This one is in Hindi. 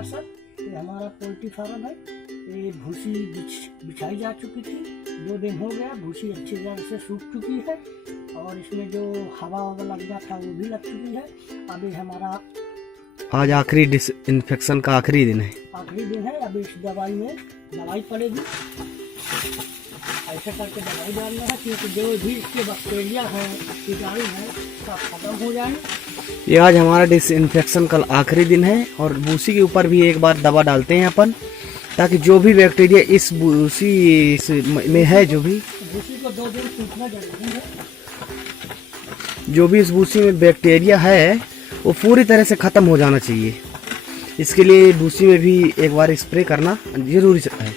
नमस्कार सर, ये हमारा पोल्ट्री फार्म है। ये भूसी बिछाई जा चुकी थी, 2 दिन हो गया। भूसी अच्छी तरह से सूख चुकी है और इसमें जो हवा लगना था वो भी लग चुकी है। अभी हमारा आज आखिरी डिसइंफेक्शन का आखिरी दिन है। अभी इस दवाई में दवाई पड़ेगी, ऐसे करके दवाई डालना है क्योंकि जो भी इसके बैक्टीरिया है, कीटाणु है, सब खत्म हो जाए। ये आज हमारा डिसइंफेक्शन कल आखिरी दिन है और भूसी के ऊपर भी एक बार दवा डालते हैं अपन, ताकि जो भी बैक्टीरिया इस भूसी में है, जो भी भूसी को 2 दिन सूखना जरूरी है। जो भी इस भूसी में बैक्टीरिया है वो पूरी तरह से खत्म हो जाना चाहिए। इसके लिए भूसी में भी एक बार स्प्रे करना जरूरी है।